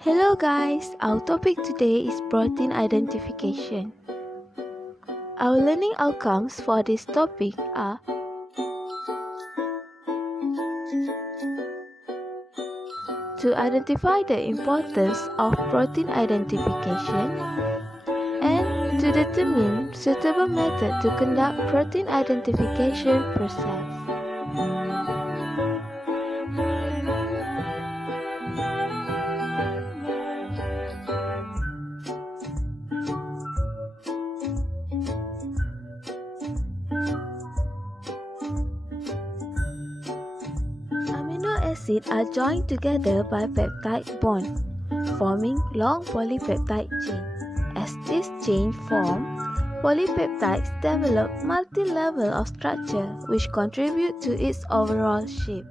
Hello guys, our topic today is protein identification. Our learning outcomes for this topic are to identify the importance of protein identification and to determine suitable method to conduct protein identification process. Amino acids are joined together by peptide bond, forming long polypeptide chain. As this chain form, polypeptides develop multi-level of structure which contribute to its overall shape.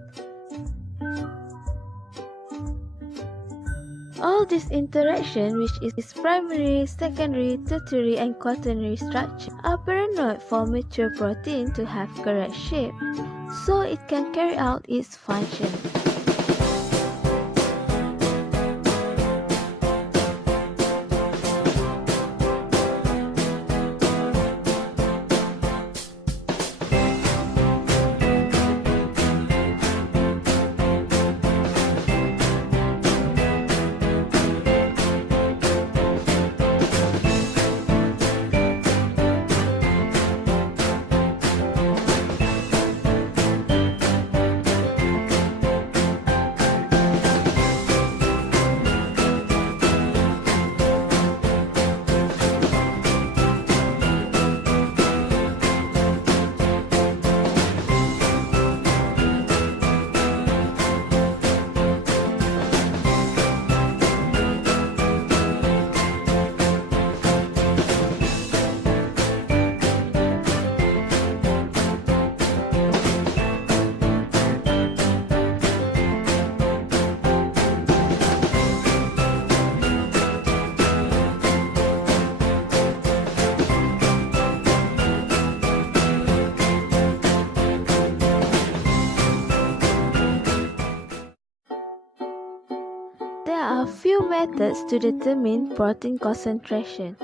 All this interaction, which is primary, secondary, tertiary and quaternary structure, are paranoid for mature protein to have correct shape, so it can carry out its function. There are few methods to determine protein concentration,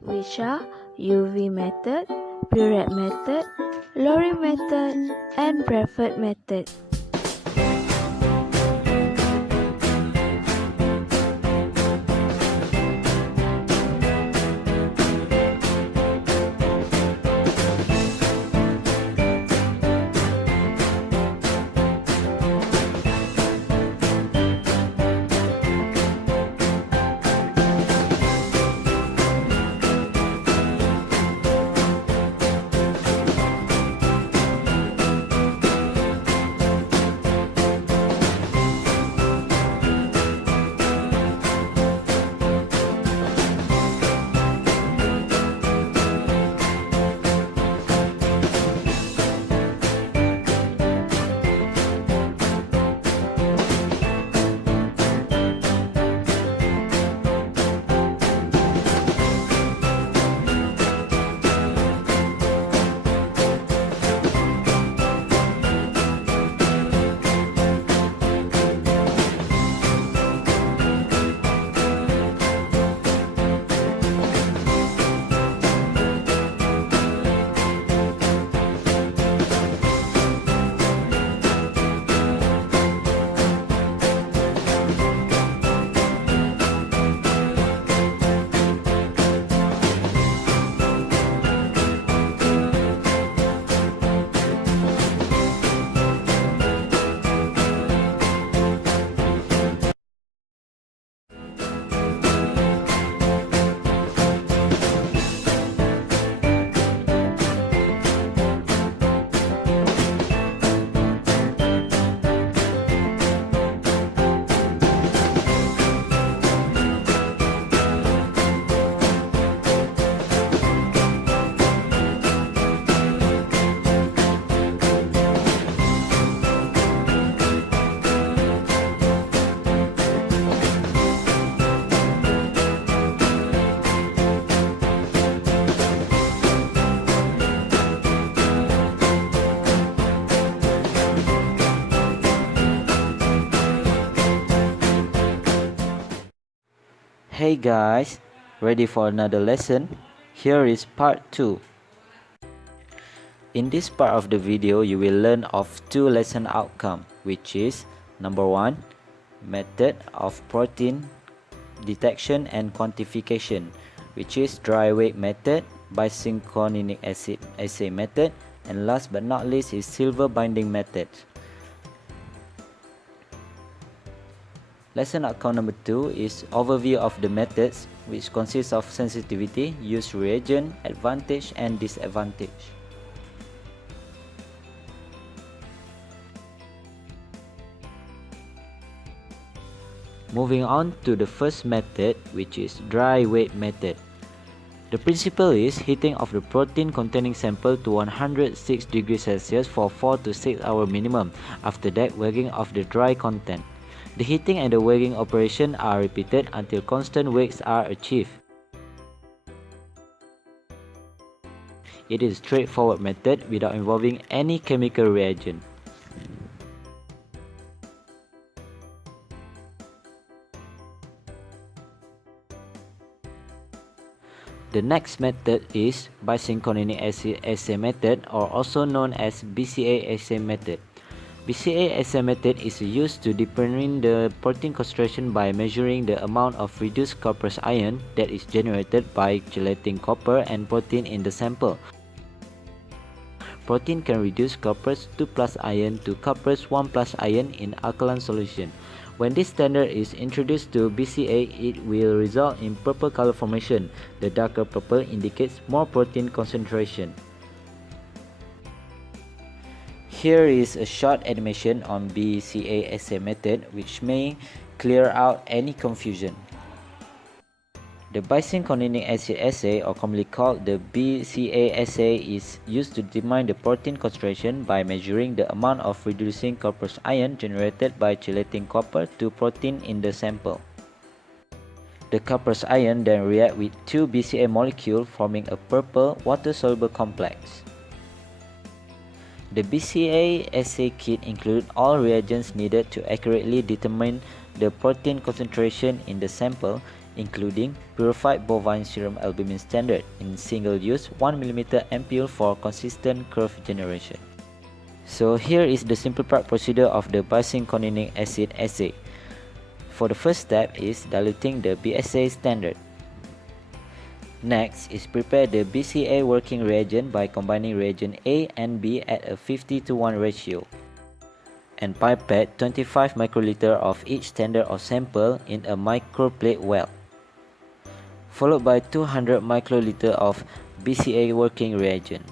which are UV method, Biuret method, Lowry method, and Bradford method. Hey guys, ready for another lesson? Here is part 2. In this part of the video, you will learn of 2 lesson outcome, which is number 1, method of protein detection and quantification, which is dry weight method, Bicinchoninic Acid Assay Method, and last but not least is silver binding method. Lesson outcome number 2 is overview of the methods, which consists of sensitivity, use reagent, advantage and disadvantage. Moving on to the first method, which is dry weight method. The principle is heating of the protein containing sample to 106 degrees Celsius for 4 to 6 hours minimum. After that, weighing of the dry content. The heating and the weighing operation are repeated until constant weights are achieved. It is a straightforward method without involving any chemical reagent. The next method is Bicinchoninic Acid Assay Method, or also known as BCA Assay Method. BCA Assay Method is used to determine the protein concentration by measuring the amount of reduced copper ion that is generated by chelating copper and protein in the sample. Protein can reduce copper 2+ ion to copper 1+ ion in alkaline solution. When this standard is introduced to BCA, it will result in purple color formation. The darker purple indicates more protein concentration. Here is a short animation on BCA assay method, which may clear out any confusion. The Bicinchoninic Acid Assay, or commonly called the BCA assay, is used to determine the protein concentration by measuring the amount of reducing copper ion generated by chelating copper to protein in the sample. The copper ion then react with 2 BCA molecules, forming a purple water-soluble complex. The BCA assay kit includes all reagents needed to accurately determine the protein concentration in the sample, including purified bovine serum albumin standard in single-use 1 mm ampule for consistent curve generation. So here is the simplified procedure of the Bicinchoninic acid assay. For the first step is diluting the BSA standard. Next is prepare the BCA working reagent by combining reagent A and B at a 50:1 ratio, and pipette 25 microliter of each standard or sample in a microplate well, followed by 200 microliter of BCA working reagent.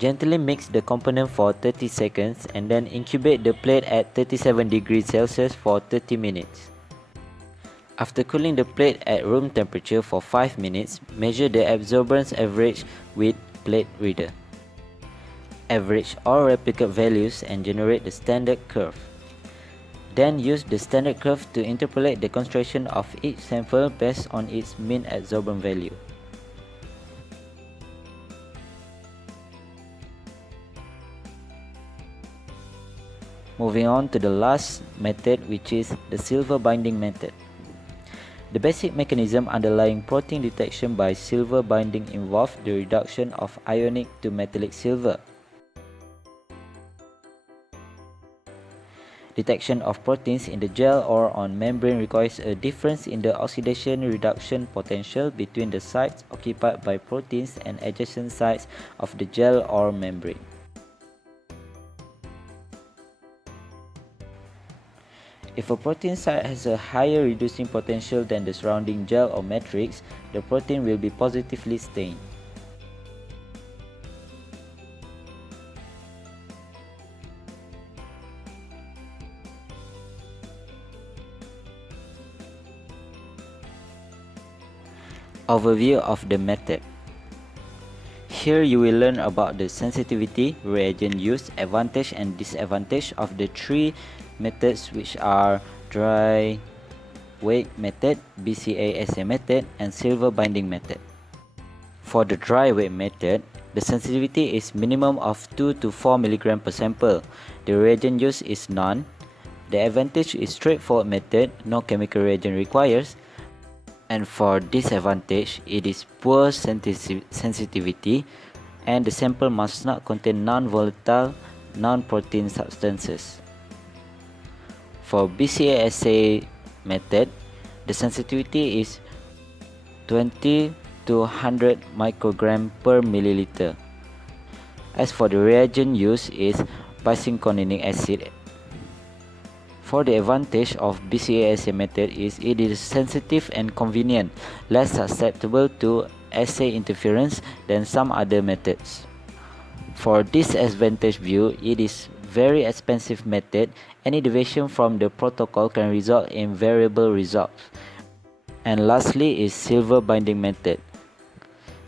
Gently mix the component for 30 seconds and then incubate the plate at 37 degrees Celsius for 30 minutes. After cooling the plate at room temperature for 5 minutes, measure the absorbance average with plate reader. Average all replicate values and generate the standard curve. Then use the standard curve to interpolate the concentration of each sample based on its mean absorbance value. Moving on to the last method, which is the silver binding method. The basic mechanism underlying protein detection by silver binding involves the reduction of ionic to metallic silver. Detection of proteins in the gel or on membrane requires a difference in the oxidation reduction potential between the sites occupied by proteins and adjacent sites of the gel or membrane. If a protein site has a higher reducing potential than the surrounding gel or matrix, the protein will be positively stained. Overview of the method. Here you will learn about the sensitivity, reagent use, advantage and disadvantage of the 3 methods, which are dry weight method, BCA assay method, and silver binding method. For the dry weight method, the sensitivity is minimum of 2 to 4 mg per sample. The reagent use is none. The advantage is straightforward method, no chemical reagent requires. And for disadvantage, it is poor sensitivity and the sample must not contain non-volatile, non-protein substances. For BCA assay method, the sensitivity is 20 to 100 microgram per milliliter. As for the reagent used is bicinchoninic acid. For the advantage of BCA assay method is it is sensitive and convenient, less susceptible to assay interference than some other methods. For disadvantage view, it is very expensive method. Any deviation from the protocol can result in variable results. And lastly is silver binding method.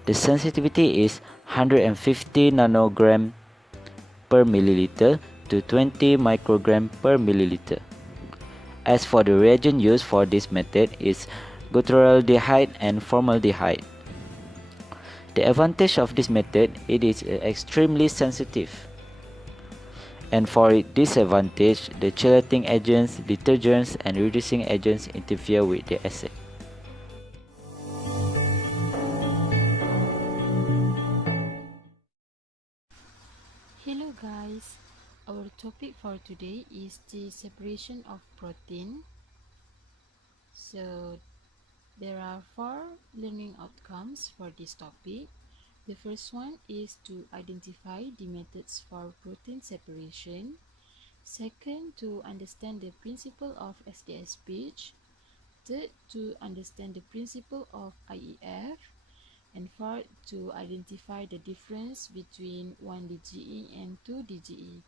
The sensitivity is 150 nanogram per milliliter to 20 microgram per milliliter. As for the reagent used for this method is glyceraldehyde and formaldehyde. The advantage of this method, it is extremely sensitive. And for its disadvantage, the chelating agents, detergents and reducing agents interfere with the assay. Hello guys, our topic for today is the separation of protein. So there are 4 learning outcomes for this topic. The first one is to identify the methods for protein separation. Second, to understand the principle of SDS-PAGE. Third, to understand the principle of IEF. And fourth, to identify the difference between 1-DGE and 2-DGE.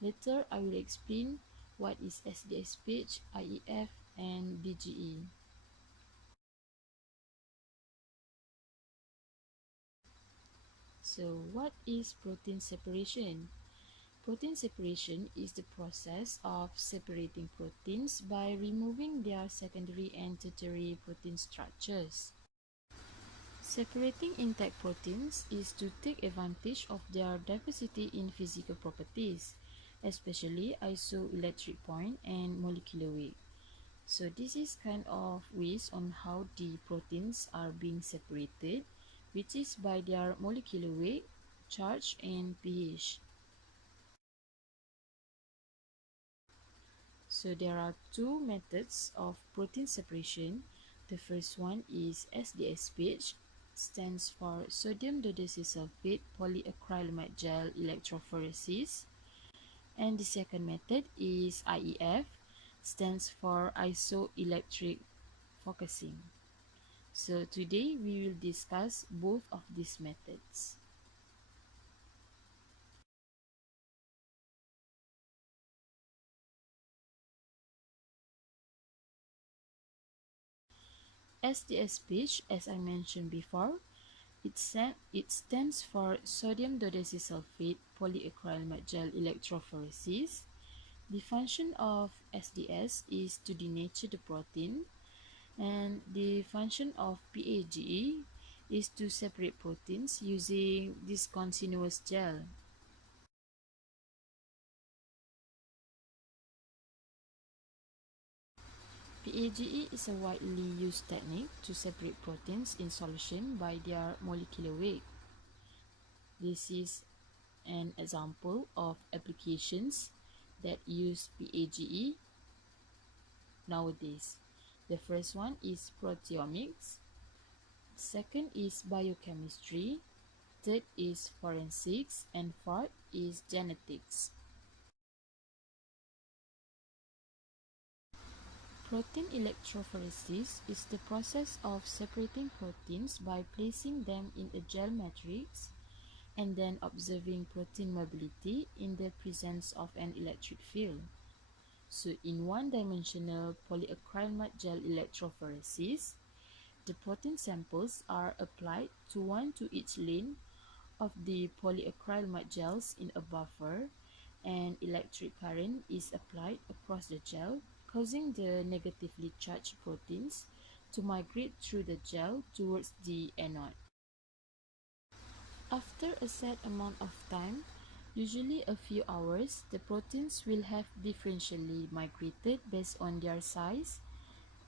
Later, I will explain what is SDS-PAGE, IEF, and DGE. So, what is protein separation? Protein separation is the process of separating proteins by removing their secondary and tertiary protein structures. Separating intact proteins is to take advantage of their diversity in physical properties, especially isoelectric point and molecular weight. So this is kind of ways on how the proteins are being separated, which is by their molecular weight, charge, and pH. So there are 2 methods of protein separation. The first one is SDS-PAGE, stands for sodium dodecysulfate polyacrylamide gel electrophoresis. And the second method is IEF, stands for Isoelectric Focusing. So today we will discuss both of these methods. SDS-PAGE, as I mentioned before, it stands for sodium dodecysulfate polyacrylamide gel electrophoresis. The function of SDS is to denature the protein, and the function of PAGE is to separate proteins using this continuous gel. PAGE is a widely used technique to separate proteins in solution by their molecular weight. This is an example of applications that use PAGE nowadays. The first one is proteomics, second is biochemistry, third is forensics, and fourth is genetics. Protein electrophoresis is the process of separating proteins by placing them in a gel matrix and then observing protein mobility in the presence of an electric field. So in one-dimensional polyacrylamide gel electrophoresis, the protein samples are applied to one to each lane of the polyacrylamide gels in a buffer, and electric current is applied across the gel, causing the negatively charged proteins to migrate through the gel towards the anode. After a set amount of time, usually a few hours, the proteins will have differentially migrated based on their size,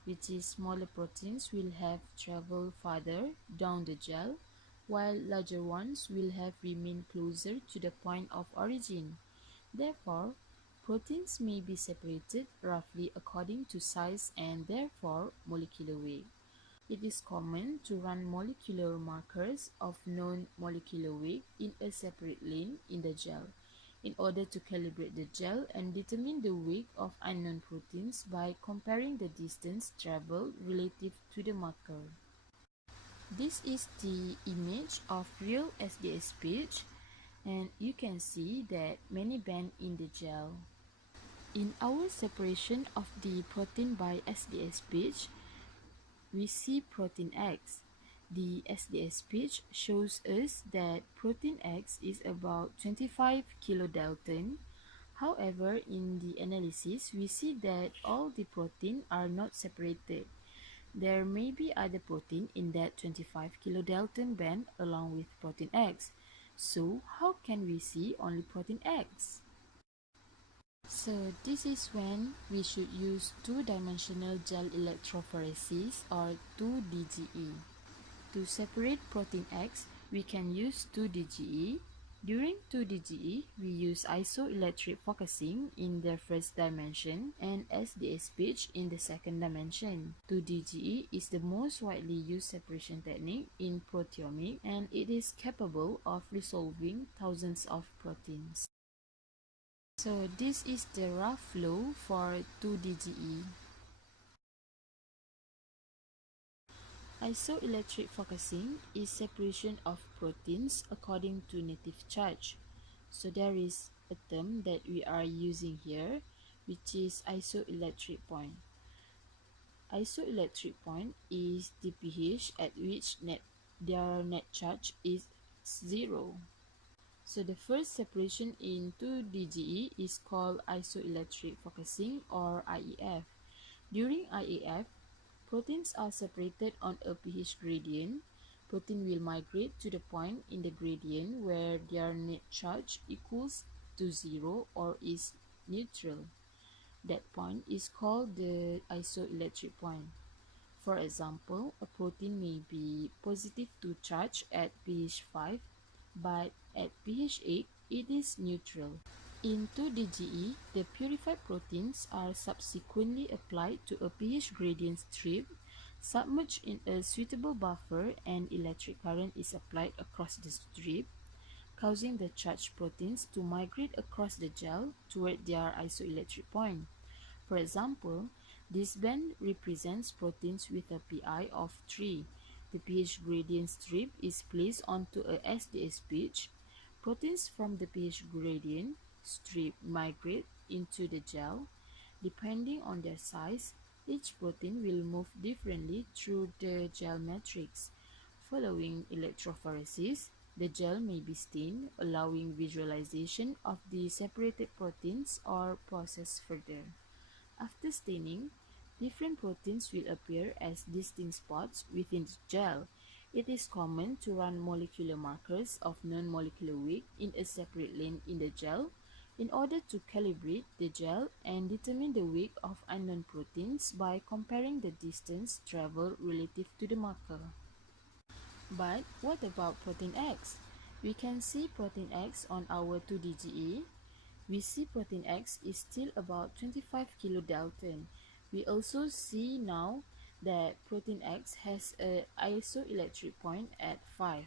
which is smaller proteins will have traveled farther down the gel, while larger ones will have remained closer to the point of origin. Therefore, proteins may be separated roughly according to size and therefore molecular weight. It is common to run molecular markers of known molecular weight in a separate lane in the gel in order to calibrate the gel and determine the weight of unknown proteins by comparing the distance traveled relative to the marker. This is the image of real SDS-PAGE, and you can see that many bend in the gel. In our separation of the protein by SDS-PAGE, we see protein X. The SDS-PAGE shows us that protein X is about 25 kilodalton. However, in the analysis, we see that all the protein are not separated. There may be other protein in that 25 kilodalton band along with protein X. So, how can we see only protein X? So this is when we should use two-dimensional gel electrophoresis or 2DGE. To separate protein X, we can use 2DGE. During 2DGE, we use isoelectric focusing in the first dimension and SDS-PAGE in the second dimension. 2DGE is the most widely used separation technique in proteomics, and it is capable of resolving thousands of proteins. So this is the rough flow for 2DGE. Isoelectric focusing is separation of proteins according to native charge. So there is a term that we are using here, which is isoelectric point. Isoelectric point is the pH at which their net charge is 0. So the first separation in 2DGE is called isoelectric focusing or IEF. During IEF, proteins are separated on a pH gradient. Protein will migrate to the point in the gradient where their net charge equals to 0 or is neutral. That point is called the isoelectric point. For example, a protein may be positive to charge at pH 5, but at pH 8, it is neutral. In 2DGE, the purified proteins are subsequently applied to a pH gradient strip, submerged in a suitable buffer, and electric current is applied across the strip, causing the charged proteins to migrate across the gel toward their isoelectric point. For example, this band represents proteins with a pI of 3. The pH gradient strip is placed onto a SDS-PAGE. Proteins from the pH gradient strip migrate into the gel. Depending on their size, each protein will move differently through the gel matrix. Following electrophoresis, the gel may be stained, allowing visualization of the separated proteins or processed further. After staining, different proteins will appear as distinct spots within the gel. It is common to run molecular markers of known molecular weight in a separate lane in the gel in order to calibrate the gel and determine the weight of unknown proteins by comparing the distance traveled relative to the marker. But what about protein X? We can see protein X on our 2DGE. We see protein X is still about 25 kilodalton. We also see now that protein X has an isoelectric point at 5.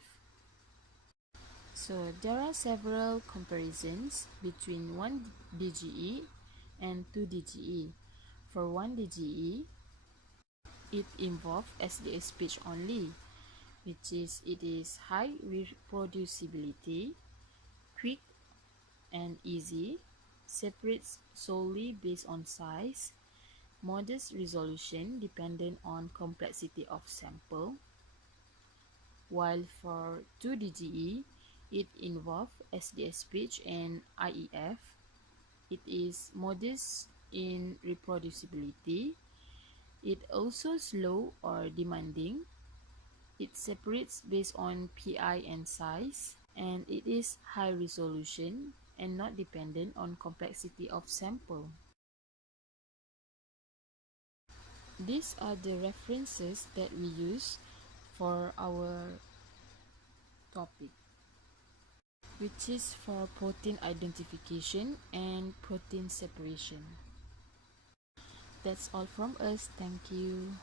So there are several comparisons between 1DGE and 2DGE. For 1DGE, it involves SDS-PAGE only, which is it is high reproducibility, quick and easy, separates solely based on size, modest resolution dependent on complexity of sample, while for 2DGE, it involves SDS-PAGE and IEF. It is modest in reproducibility. It also slow or demanding. It separates based on PI and size, and it is high resolution and not dependent on complexity of sample. These are the references that we use for our topic, which is for protein identification and protein separation. That's all from us. Thank you.